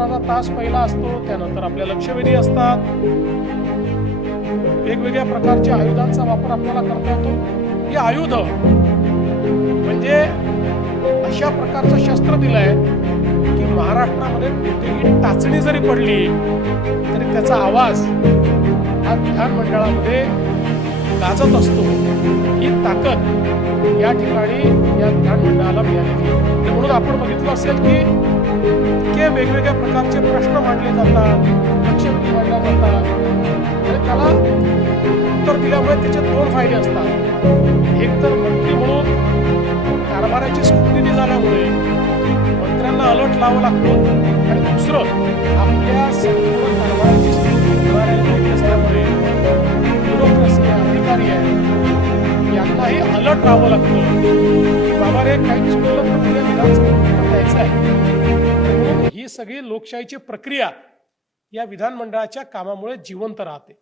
प्रश्नोत्तराचा तास पहिला असतो त्यानंतर आपल्या लक्षवेधी असतात. वेगवेगळ्या प्रकारच्या आयुधांचा वापर आपल्याला करता येतो. हे आयुध म्हणजे अशा प्रकारचं शस्त्र दिलंय की महाराष्ट्रामध्ये कुठेही टाचणी जरी पडली तरी त्याचा आवाज हा विधानमंडळामध्ये गाजत असतो. ही ताकद या ठिकाणी या विधानमंडळाला मिळालेली आहे. म्हणून आपण बघितलं असेल की इतके वेगवेगळ्या प्रकारचे प्रश्न मांडले जातात लक्षवेधी मांडल्या जातात. आणि त्याला उत्तर दिल्यामुळे त्याचे दोन फायदे असतात. एक तर मंत्री म्हणून कारभाराची स्फूर्ती झाल्यामुळे मंत्र्यांना अलर्ट लावावं लागतो. आणि दुसरं आपल्या काही अलर्ट राहावं लागतं. बाबा रे काही चुकलं तर तुझ्या विधानसभेत द्यायचं आहे. ही सगळी लोकशाहीची प्रक्रिया या विधानमंडळाच्या कामामुळे जिवंत राहते.